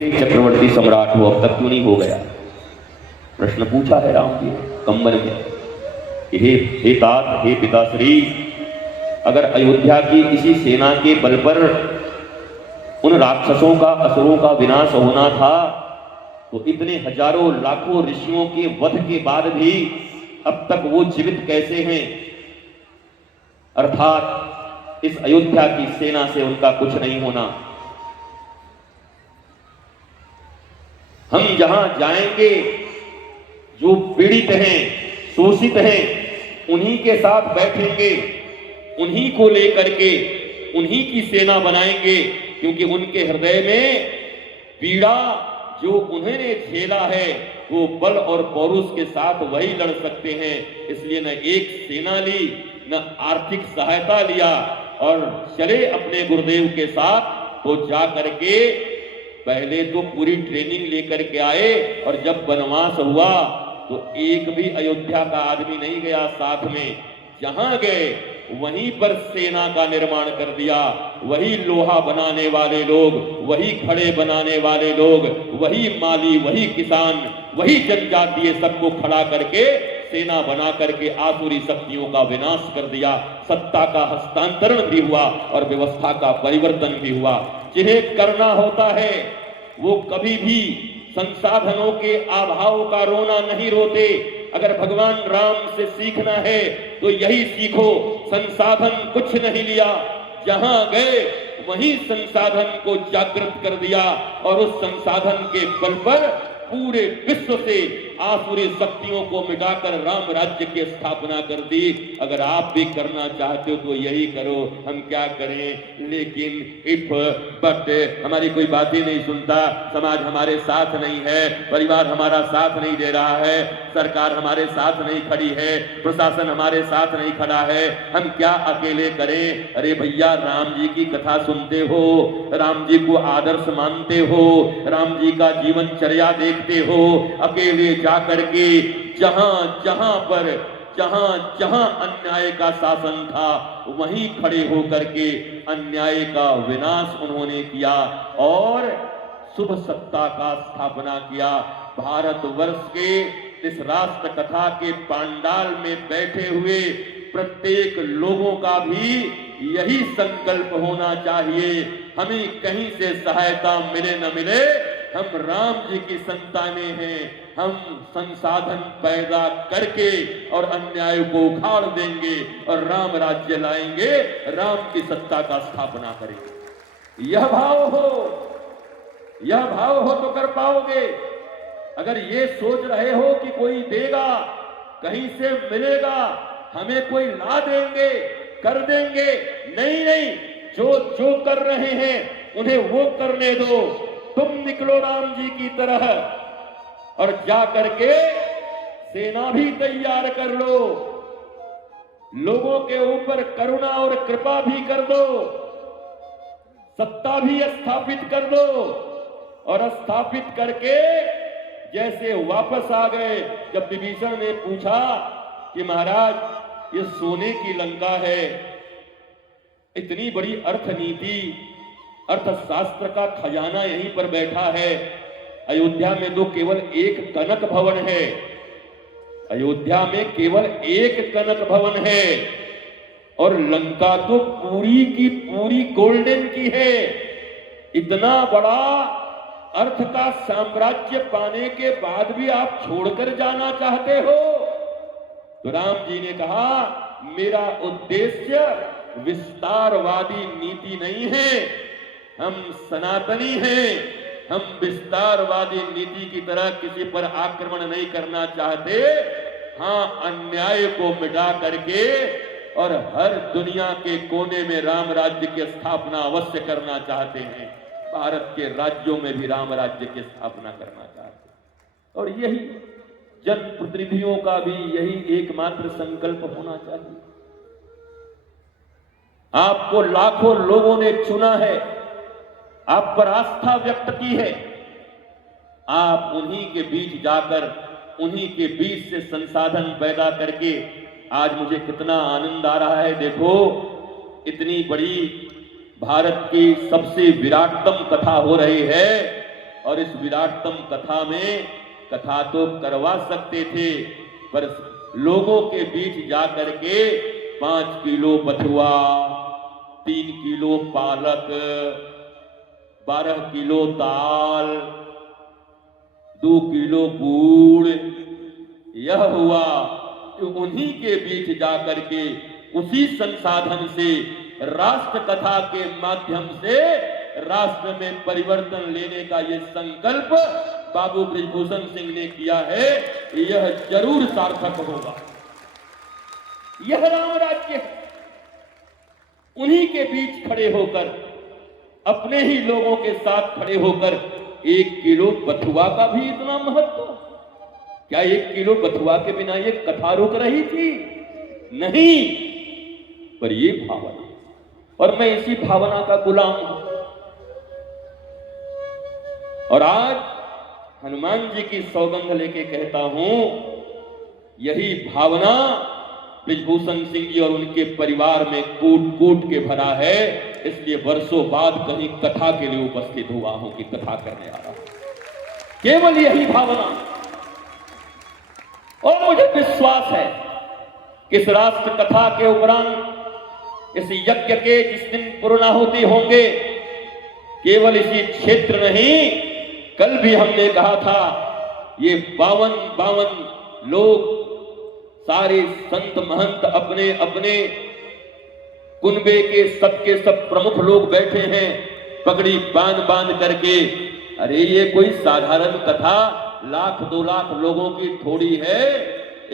चक्रवर्ती सम्राट हो, अब तक क्यों नहीं हो गया? प्रश्न पूछा है राम जी कंबन में कि हे तात, हे पिताश्री, अगर अयोध्या की इसी सेना के बल पर उन राक्षसों का, असुरों का विनाश होना था, तो इतने हजारों लाखों ऋषियों के वध के बाद भी अब तक वो जीवित कैसे हैं? अर्थात इस अयोध्या की सेना से उनका कुछ नहीं होना। हम जहां जाएंगे, जो पीड़ित हैं, शोषित हैं, उन्हीं के साथ बैठेंगे, उन्हीं को लेकर के उन्हीं की सेना बनाएंगे, क्योंकि उनके हृदय में पीड़ा जो उन्होंने झेला है वो बल और पौरुष के साथ वही लड़ सकते हैं। इसलिए न एक सेना ली, न आर्थिक सहायता लिया, और चले अपने गुरुदेव के साथ। तो जा करके पहले तो पूरी ट्रेनिंग लेकर के आए, और जब वनवास हुआ तो एक भी अयोध्या का आदमी नहीं गया साथ में। जहां गए वहीं पर सेना का निर्माण कर दिया। वही लोहा बनाने वाले लोग, वही खड़े बनाने वाले लोग, वही माली, वही किसान, वही जनजातीय सबको खड़ा करके सेना बना करके आसुरी शक्तियों का विनाश कर दिया। सत्ता का हस्तांतरण भी हुआ और व्यवस्था का परिवर्तन भी हुआ। जिन्हें करना होता है वो कभी भी संसाधनों के अभाव का रोना नहीं रोते। अगर भगवान राम से सीखना है तो यही सीखो, संसाधन कुछ नहीं लिया, जहां गए वहीं संसाधन को जागृत कर दिया, और उस संसाधन के बल पर पूरे विश्व से आसुरी शक्तियों को मिटाकर राम राज्य की स्थापना कर दी। अगर आप भी करना चाहते हो तो यही करो, हम क्या करें। लेकिन इफ बट हमारी कोई बात ही नहीं सुनता, समाज हमारे साथ नहीं है, परिवार हमारा साथ नहीं दे रहा है, सरकार हमारे साथ नहीं खड़ी है, प्रशासन हमारे साथ नहीं खड़ा है, हम क्या अकेले करें। अरे भैया, राम जी की कथा सुनते हो, राम जी को आदर्श मानते हो, राम जी का जीवन चर्या देखते हो, अकेले जाकर के जहां जहां अन्याय का शासन था वहीं खड़े होकर के अन्याय का विनाश उन्होंने किया और शुभ सत्ता का स्थापना किया। भारतवर्ष के इस राष्ट्र कथा के पांडाल में बैठे हुए प्रत्येक लोगों का भी यही संकल्प होना चाहिए। हमें कहीं से सहायता मिले न मिले, हम राम जी की संतानें हैं। हम संसाधन पैदा करके और अन्याय को उखाड़ देंगे और राम राज्य लाएंगे, राम की सत्ता का स्थापना करेंगे। यह भाव हो तो कर पाओगे। अगर ये सोच रहे हो कि कोई देगा, कहीं से मिलेगा, हमें कोई ला देंगे, कर देंगे, नहीं, जो कर रहे हैं उन्हें वो करने दो। तुम निकलो राम जी की तरह और जा करके सेना भी तैयार कर लो, लोगों के ऊपर करुणा और कृपा भी कर दो, सत्ता भी स्थापित कर दो, और स्थापित करके जैसे वापस आ गए। जब विभीषण ने पूछा कि महाराज, ये सोने की लंका है, इतनी बड़ी अर्थनीति, अर्थशास्त्र का खजाना यहीं पर बैठा है, अयोध्या में तो केवल एक कनक भवन है, अयोध्या में केवल एक कनक भवन है, और लंका तो पूरी की पूरी गोल्डन की है। इतना बड़ा अर्थ का साम्राज्य पाने के बाद भी आप छोड़कर जाना चाहते हो? तो राम जी ने कहा, मेरा उद्देश्य विस्तारवादी नीति नहीं है, हम सनातनी हैं, हम विस्तारवादी नीति की तरह किसी पर आक्रमण नहीं करना चाहते। हाँ, अन्याय को मिटा करके और हर दुनिया के कोने में राम राज्य की स्थापना अवश्य करना चाहते हैं। भारत के राज्यों में भी राम राज्य की स्थापना करना चाहते हैं, और यही जनप्रतिनिधियों का भी यही एकमात्र संकल्प होना चाहिए। आपको लाखों लोगों ने चुना है, आप पर आस्था व्यक्त की है, आप उन्हीं के बीच जाकर उन्हीं के बीच से संसाधन पैदा करके, आज मुझे कितना आनंद आ रहा है। देखो, इतनी बड़ी भारत की सबसे विराटतम कथा हो रही है और इस विराटतम कथा में कथा तो करवा सकते थे, पर लोगों के बीच जाकर के 5 किलो बथुआ, 3 किलो पालक, 12 किलो दाल, 2 किलो गुड़, यह हुआ कि उन्हीं के बीच जाकर के उसी संसाधन से राष्ट्र कथा के माध्यम से राष्ट्र में परिवर्तन लेने का ये संकल्प बाबू बृजभूषण सिंह ने किया है, यह जरूर सार्थक होगा। यह राम राज्य है। उन्हीं के बीच खड़े होकर, अपने ही लोगों के साथ खड़े होकर 1 किलो बथुआ का भी इतना महत्व? क्या 1 किलो बथुआ के बिना ये कथा रुक रही थी? नहीं, पर ये भावना, और मैं इसी भावना का गुलाम हूं। और आज हनुमान जी की सौगंध लेके कहता हूं, यही भावना बृजभूषण सिंह जी और उनके परिवार में कूट कूट के भरा है। इसलिए वर्षों बाद कहीं कथा के लिए उपस्थित हुआ हूं कि कथा करने आ रहा हूं। केवल यही भावना। और मुझे विश्वास है कि इस राष्ट्र कथा के उपरांत इस यज्ञ के जिस दिन पूर्णाहुति होंगे, केवल इसी क्षेत्र नहीं, कल भी हमने कहा था, ये 52 लोग, सारे संत महंत अपने अपने कुनबे के सबके सब प्रमुख लोग बैठे हैं पगड़ी बांध बांध करके। अरे ये कोई साधारण कथा 1,00,000 2 लाख लोगों की थोड़ी है।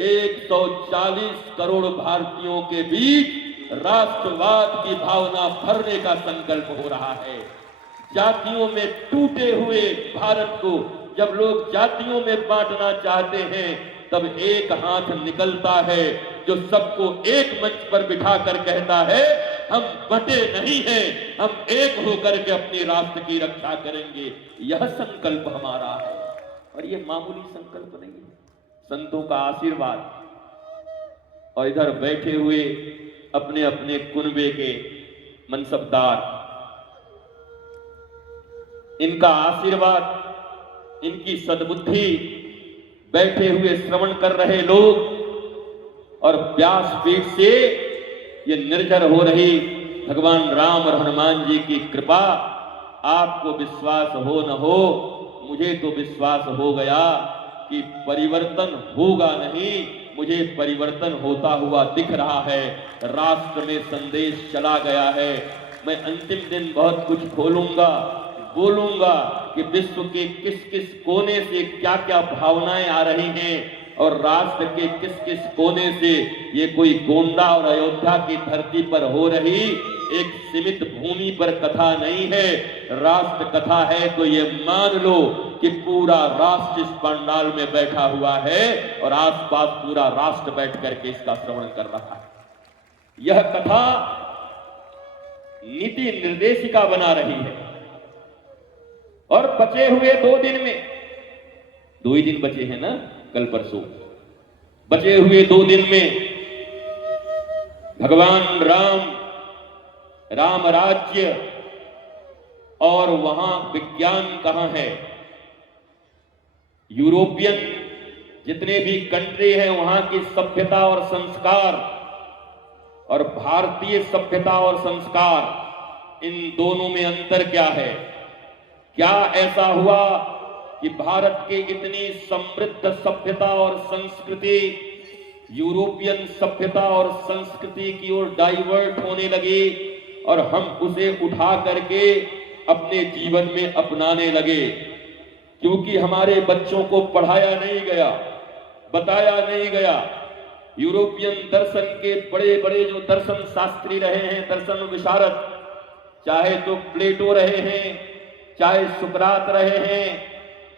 140 करोड़ भारतीयों के बीच राष्ट्रवाद की भावना भरने का संकल्प हो रहा है। जातियों में टूटे हुए भारत को जब लोग जातियों में बांटना चाहते हैं, तब एक हाथ निकलता है जो सबको एक मंच पर बिठा कर कहता है, हम बटे नहीं हैं, हम एक होकर के अपने राष्ट्र की रक्षा करेंगे। यह संकल्प हमारा है, और यह मामूली संकल्प नहीं है। संतों का आशीर्वाद और इधर बैठे हुए अपने अपने कुनबे के मनसबदार, इनका आशीर्वाद, इनकी सद्बुद्धि, बैठे हुए श्रवण कर रहे लोग, और व्यासपीठ से ये निर्जर हो रही भगवान राम और हनुमान जी की कृपा। आपको विश्वास हो न हो, मुझे तो विश्वास हो गया कि परिवर्तन होगा नहीं, मुझे परिवर्तन होता हुआ दिख रहा है। राष्ट्र में संदेश चला गया है। मैं अंतिम दिन बहुत कुछ खोलूंगा, बोलूंगा कि विश्व के किस किस कोने से क्या क्या भावनाएं आ रही हैं, और राष्ट्र के किस किस कोने से ये कोई गोंडा और अयोध्या की धरती पर हो रही एक सीमित भूमि पर कथा नहीं है। राष्ट्र कथा है तो ये मान लो कि पूरा राष्ट्र इस पंडाल में बैठा हुआ है और आसपास पूरा राष्ट्र बैठ करके इसका श्रवण कर रहा है। यह कथा नीति निर्देशिका बना रही है। और बचे हुए 2 दिन में, 2 ही दिन बचे हैं ना, कल परसों, बचे हुए 2 दिन में भगवान राम राज्य और वहां विज्ञान कहां है। यूरोपियन जितने भी कंट्री हैं वहां की सभ्यता और संस्कार, और भारतीय सभ्यता और संस्कार, इन दोनों में अंतर क्या है? क्या ऐसा हुआ कि भारत की इतनी समृद्ध सभ्यता और संस्कृति यूरोपियन सभ्यता और संस्कृति की ओर डाइवर्ट होने लगी और हम उसे उठा करके अपने जीवन में अपनाने लगे? क्योंकि हमारे बच्चों को पढ़ाया नहीं गया, बताया नहीं गया। यूरोपियन दर्शन के बड़े बड़े जो दर्शन शास्त्री रहे हैं, दर्शन विशारद, चाहे तो प्लेटो रहे हैं, चाहे सुकरात रहे हैं,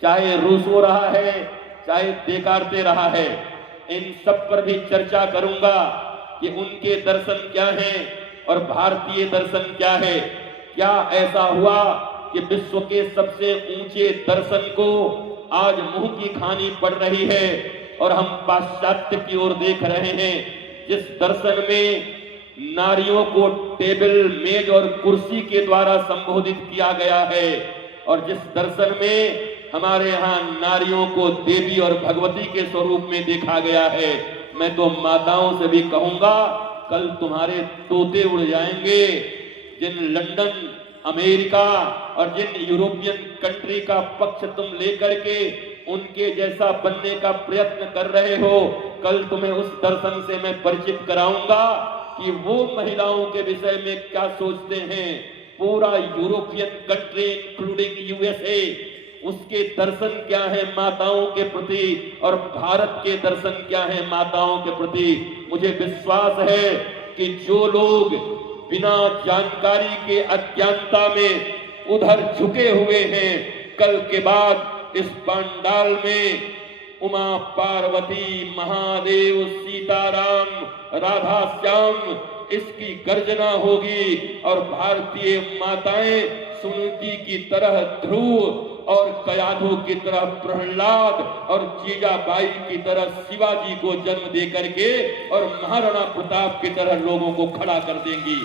चाहे रूसो रहा है, चाहे देकार्ते रहा है, इन सब पर भी चर्चा करूंगा कि उनके दर्शन क्या हैं और भारतीय दर्शन क्या है। क्या ऐसा हुआ कि विश्व के सबसे ऊंचे दर्शन को आज मुंह की खानी पड़ रही है और हम पाश्चात्य की ओर देख रहे हैं, जिस दर्शन में नारियों को टेबल, मेज और कुर्सी के द्वारा संबोधित किया गया है, और जिस दर्शन में हमारे यहाँ नारियों को देवी और भगवती के स्वरूप में देखा गया है। मैं तो माताओं से भी कहूंगा, कल तुम्हारे तोते उड़ जाएंगे। जिन लंदन, अमेरिका और जिन यूरोपियन कंट्री का पक्ष तुम लेकर के उनके जैसा बनने का प्रयत्न कर रहे हो, कल तुम्हें उस दर्शन से मैं परिचित कराऊंगा कि वो महिलाओं के विषय में क्या सोचते हैं। पूरा यूरोपियन कंट्री इंक्लूडिंग यूएसए, उसके दर्शन क्या है माताओं के प्रति और भारत के दर्शन क्या है माताओं के प्रति। मुझे विश्वास है कि जो लोग बिना जानकारी के अज्ञानता में उधर झुके हुए हैं, कल के बाद इस पंडाल में उमा पार्वती, महादेव, सीताराम, राधा श्याम इसकी गर्जना होगी और भारतीय माताएं सुनीति की तरह ध्रुव और कयाधु की तरह प्रहलाद और जीजाबाई की तरह शिवाजी को जन्म दे करके और महाराणा प्रताप की तरह लोगों को खड़ा कर देंगी।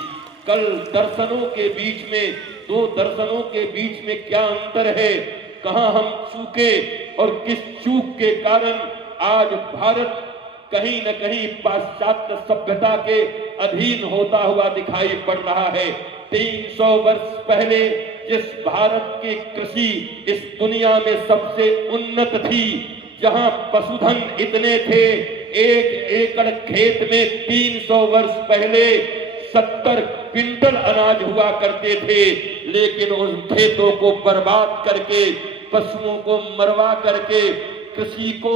कल दर्शनों के बीच में, दो दर्शनों के बीच में क्या अंतर है, कहां हम चूके और किस चूक के कारण आज भारत कहीं न कहीं पाश्चात्य सभ्यता के अधीन होता हुआ दिखाई पड़ रहा है। 300 वर्ष पहले जिस भारत की कृषि इस दुनिया में सबसे उन्नत थी, जहां पशुधन इतने थे, 1 एकड़ खेत में 300 वर्ष पहले 70 क्विंटल अनाज हुआ करते थे, लेकिन उन खेतों को बर्बाद करके, पशुओं को मरवा करके, कृषि को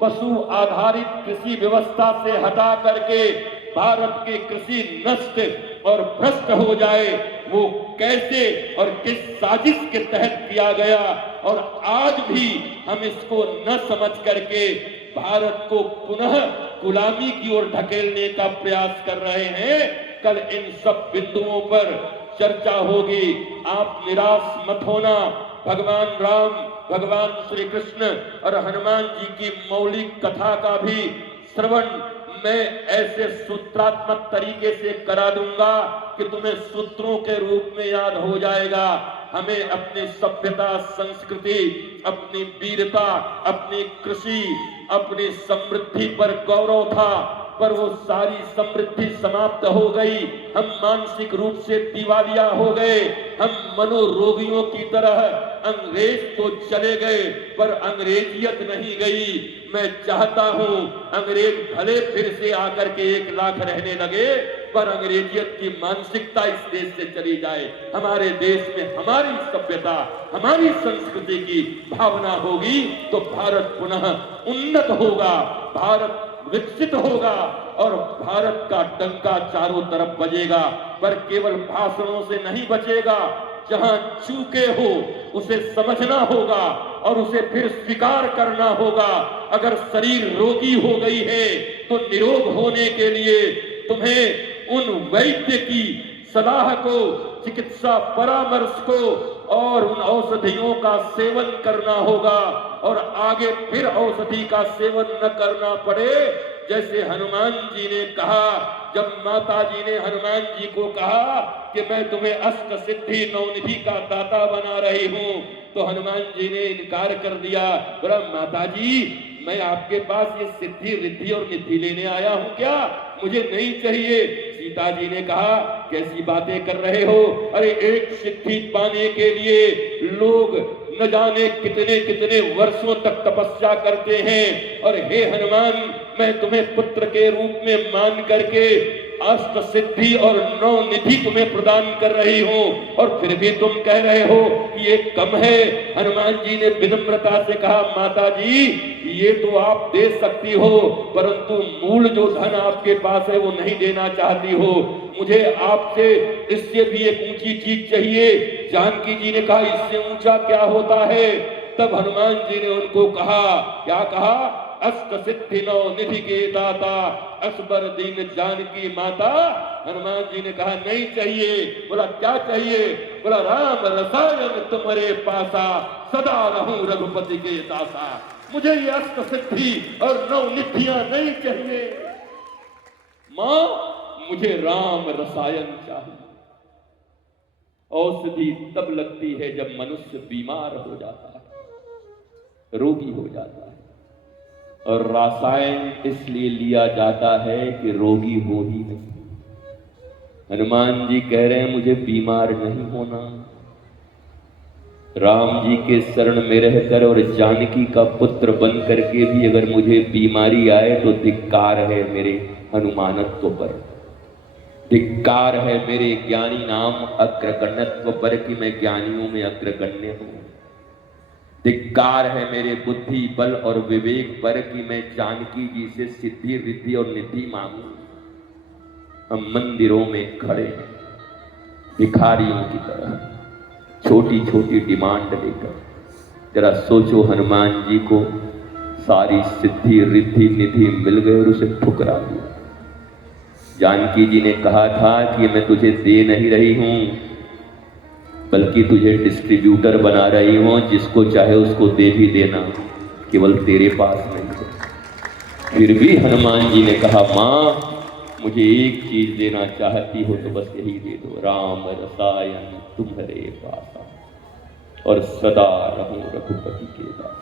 पशु आधारित कृषि व्यवस्था से हटा करके भारत की कृषि नष्ट और भ्रष्ट हो जाए, वो कैसे और किस साजिश के तहत किया गया, और आज भी हम इसको न समझ करके भारत को पुनः गुलामी की ओर ढकेलने का प्रयास कर रहे हैं। कल इन सब बिंदुओं पर चर्चा होगी। आप निराश मत होना। भगवान राम, भगवान श्री कृष्ण और हनुमान जी की मौलिक कथा का भी श्रवण मैं ऐसे सूत्रात्मक तरीके से करा दूंगा कि तुम्हें सूत्रों के रूप में याद हो जाएगा। हमें अपनी सभ्यता, संस्कृति, अपनी वीरता, अपनी कृषि, अपनी समृद्धि पर गौरव था, पर वो सारी समृद्धि समाप्त हो गई। हम मानसिक रूप से दिवालिया हो गए। हम मनोरोगियों की तरह अंग्रेज तो चले गए पर अंग्रेजियत नहीं गई। मैं चाहता हूं अंग्रेज भले फिर से आकर के 1 लाख रहने लगे, पर अंग्रेजियत की मानसिकता इस देश से चली जाए। हमारे देश में हमारी सभ्यता, हमारी संस्कृति की भावना होगी तो भारत पुनः उन्नत होगा, भारत विकसित होगा और भारत का डंका चारों तरफ बजेगा। पर केवल भाषणों से नहीं बचेगा। जहां चूके हो उसे समझना होगा और उसे फिर स्वीकार करना होगा। अगर शरीर रोगी हो गई है तो निरोग होने के लिए तुम्हें उन वैद्य की सलाह को, चिकित्सा परामर्श को और उन औषधियों का सेवन करना होगा और आगे फिर औषधि का सेवन न करना पड़े। जैसे हनुमान जी ने कहा, जब माता जी ने हनुमान जी को कहा कि मैं तुम्हें अष्ट सिद्धि नवनिधि का दाता बना रही हूं, तो हनुमान जी ने इनकार कर दिया। बोला, माता जी मैं आपके पास ये सिद्धि रिद्धि और निधि लेने आया हूं क्या? मुझे नहीं चाहिए। सीता जी ने कहा, कैसी बातें कर रहे हो? अरे एक सिद्धि पाने के लिए लोग न जाने कितने कितने वर्षों तक तपस्या करते हैं, और हे हनुमान मैं तुम्हें पुत्र के रूप में मान करके अष्ट सिद्धि और 9 निधि तुम्हें प्रदान कर रही हूं, और फिर भी तुम कह रहे हो कि ये कम है। हनुमान जी ने विनम्रता से कहा, माता जी ये तो आप दे सकती हो, परंतु मूल जो धन आपके पास है वो नहीं देना चाहती हो। मुझे आपसे इससे भी एक ऊंची चीज चाहिए। जानकी जी ने कहा, इससे ऊंचा क्या होता है? तब हनुमान जी ने उनको कहा, क्या कहा? अष्ट सिद्धि 9 निधि के दाता असबर दीन जानकी माता। हनुमान जी ने कहा, नहीं चाहिए। बोला, क्या चाहिए? बोला, राम रसायन तुम्हारे पासा, सदा रहूं रघुपति के दासा। मुझे ये अष्ट सिद्धि और 9 निधियां नहीं चाहिए मां, मुझे राम रसायन चाहिए। औषधि तब लगती है जब मनुष्य बीमार हो जाता है। रोगी हो जाता है। और रासायन इसलिए लिया जाता है कि रोगी हो ही नहीं। हनुमान जी कह रहे हैं मुझे बीमार नहीं होना। राम जी के शरण में रहकर और जानकी का पुत्र बन करके भी अगर मुझे बीमारी आए तो धिक्कार है मेरे हनुमानत्व पर, धिक्कार है मेरे ज्ञानी नाम अग्रगण्यत्व पर कि मैं ज्ञानियों में अग्रगण्य हूं, धिक्कार है मेरे बुद्धि बल और विवेक पर कि मैं जानकी जी से सिद्धि रिद्धि और निधि मांगू। हम मंदिरों में खड़े भिखारियों की तरह छोटी छोटी डिमांड लेकर। जरा सोचो, हनुमान जी को सारी सिद्धि रिद्धि निधि मिल गए और उसे ठुकरा दिया। जानकी जी ने कहा था कि मैं तुझे दे नहीं रही हूं बल्कि तुझे डिस्ट्रीब्यूटर बना रही हूं, जिसको चाहे उसको दे भी देना, केवल तेरे पास नहीं है। फिर भी हनुमान जी ने कहा मां मुझे एक चीज देना चाहती हो तो बस यही दे दो, राम रसायन तुम्हारे पास और सदा रहूं रघुपति के दास।